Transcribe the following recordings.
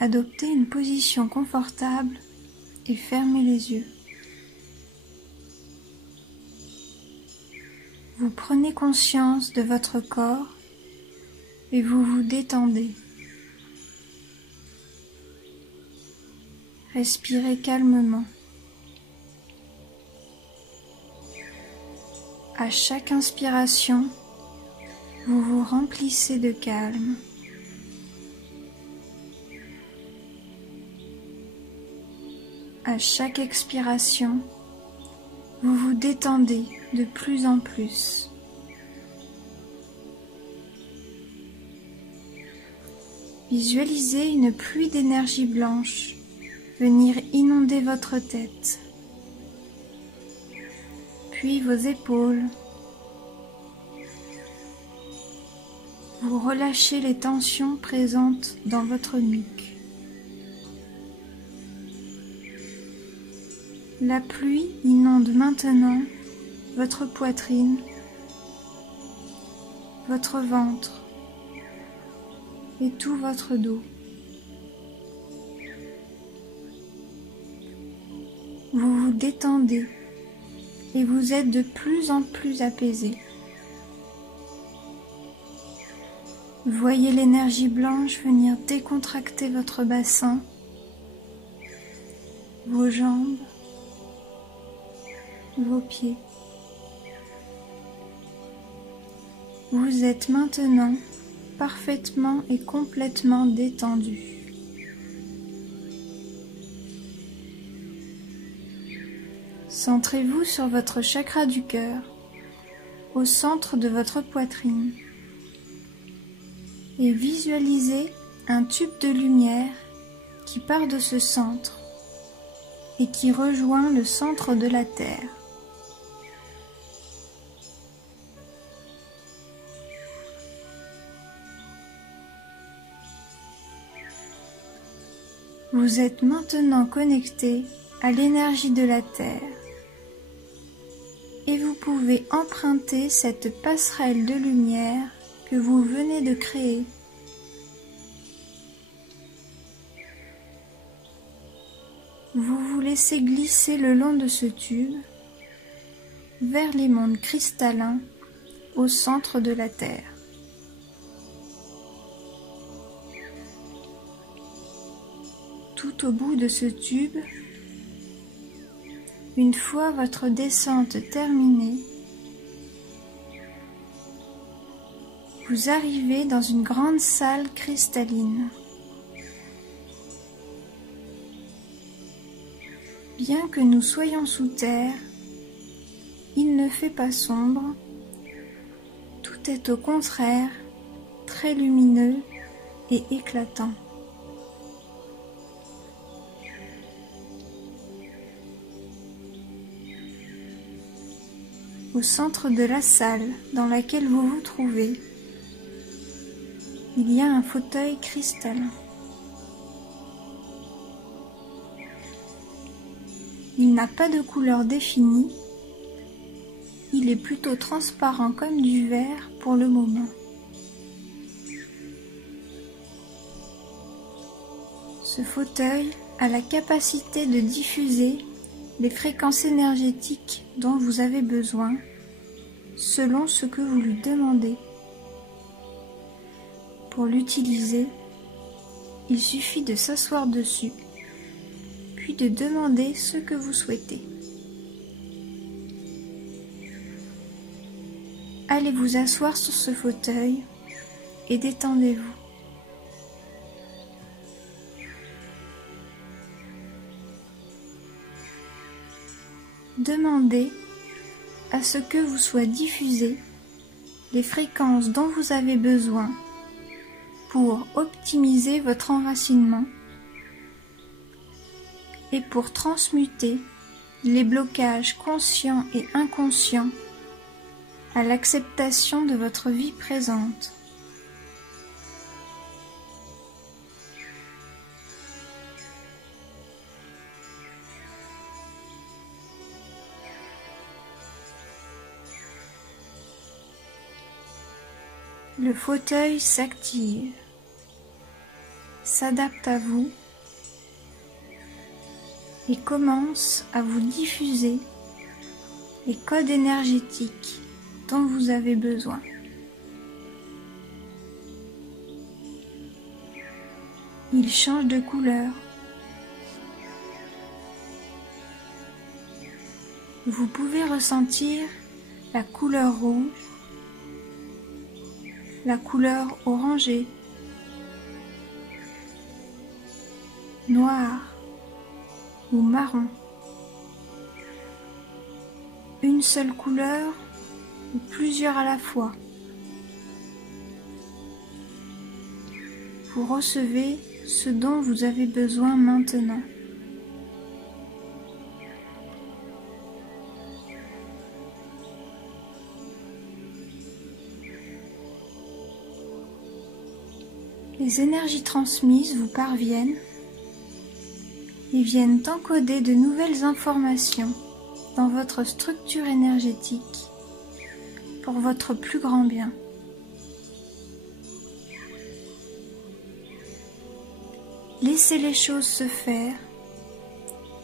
adoptez une position confortable et fermez les yeux. Vous prenez conscience de votre corps et vous vous détendez. Respirez calmement. À chaque inspiration, vous vous remplissez de calme. À chaque expiration, vous vous détendez de plus en plus. Visualisez une pluie d'énergie blanche venir inonder votre tête, puis vos épaules. Vous relâchez les tensions présentes dans votre nuque. La pluie inonde maintenant votre poitrine, votre ventre et tout votre dos. Vous vous détendez et vous êtes de plus en plus apaisé. Voyez l'énergie blanche venir décontracter votre bassin, vos jambes, vos pieds. Vous êtes maintenant parfaitement et complètement détendu. Centrez-vous sur votre chakra du cœur, au centre de votre poitrine, et visualisez un tube de lumière qui part de ce centre et qui rejoint le centre de la Terre. Vous êtes maintenant connecté à l'énergie de la Terre et vous pouvez emprunter cette passerelle de lumière que vous venez de créer. Vous vous laissez glisser le long de ce tube vers les mondes cristallins au centre de la Terre. Tout au bout de ce tube, une fois votre descente terminée, vous arrivez dans une grande salle cristalline. Bien que nous soyons sous terre, il ne fait pas sombre, tout est au contraire très lumineux et éclatant. Au centre de la salle dans laquelle vous vous trouvez, il y a un fauteuil cristallin. Il n'a pas de couleur définie, il est plutôt transparent comme du verre pour le moment. Ce fauteuil a la capacité de diffuser les fréquences énergétiques dont vous avez besoin, selon ce que vous lui demandez. Pour l'utiliser, il suffit de s'asseoir dessus, puis de demander ce que vous souhaitez. Allez vous asseoir sur ce fauteuil et détendez-vous. Demandez à ce que vous soient diffusées les fréquences dont vous avez besoin pour optimiser votre enracinement et pour transmuter les blocages conscients et inconscients à l'acceptation de votre vie présente. Le fauteuil s'active. s'adapte à vous et commence à vous diffuser les codes énergétiques dont vous avez besoin. Il change de couleur. Vous pouvez ressentir la couleur rouge, la couleur orangée, noire ou marron. Une seule couleur ou plusieurs à la fois. Vous recevez ce dont vous avez besoin maintenant. Les énergies transmises vous parviennent et viennent encoder de nouvelles informations dans votre structure énergétique pour votre plus grand bien. Laissez les choses se faire,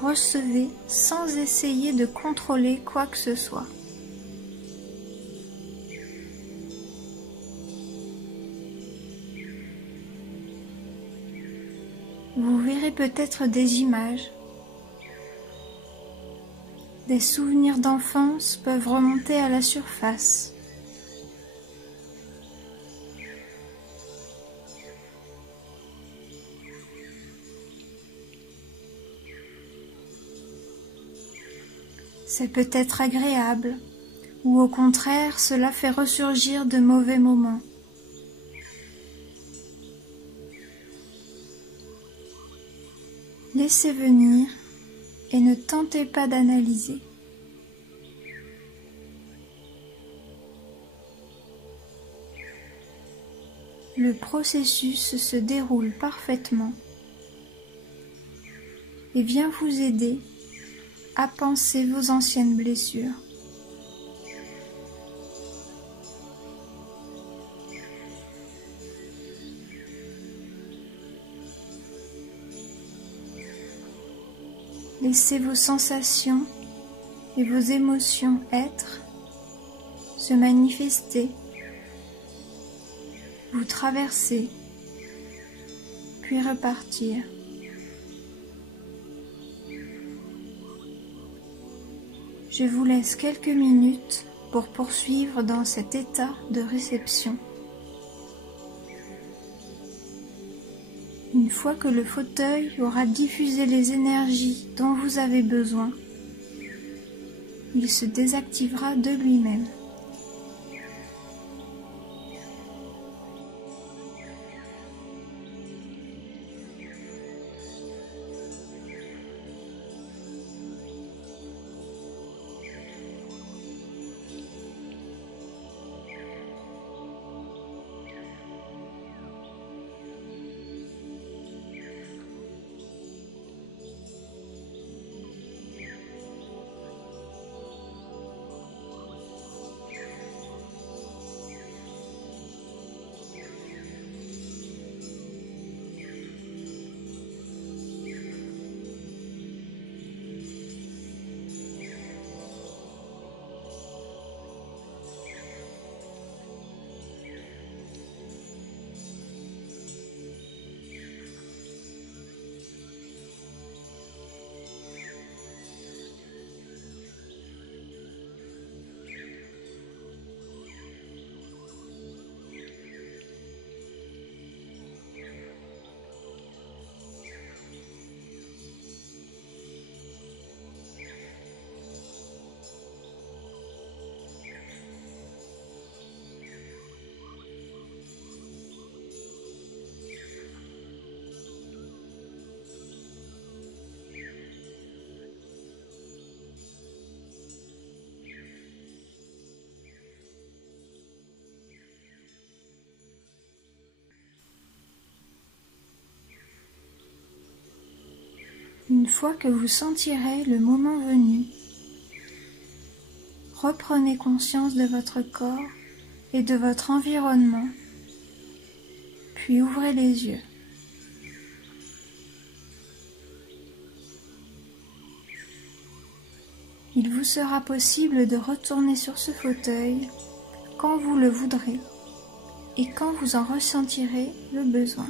recevez sans essayer de contrôler quoi que ce soit. Vous verrez peut-être des images. Des souvenirs d'enfance peuvent remonter à la surface. C'est peut-être agréable, ou au contraire, cela fait ressurgir de mauvais moments. Laissez venir et ne tentez pas d'analyser. Le processus se déroule parfaitement et vient vous aider à penser vos anciennes blessures. Laissez vos sensations et vos émotions être, se manifester, vous traverser, puis repartir. Je vous laisse quelques minutes pour poursuivre dans cet état de réception. Une fois que le fauteuil aura diffusé les énergies dont vous avez besoin, il se désactivera de lui-même. Une fois que vous sentirez le moment venu, reprenez conscience de votre corps et de votre environnement, puis ouvrez les yeux. il vous sera possible de retourner sur ce fauteuil quand vous le voudrez et quand vous en ressentirez le besoin.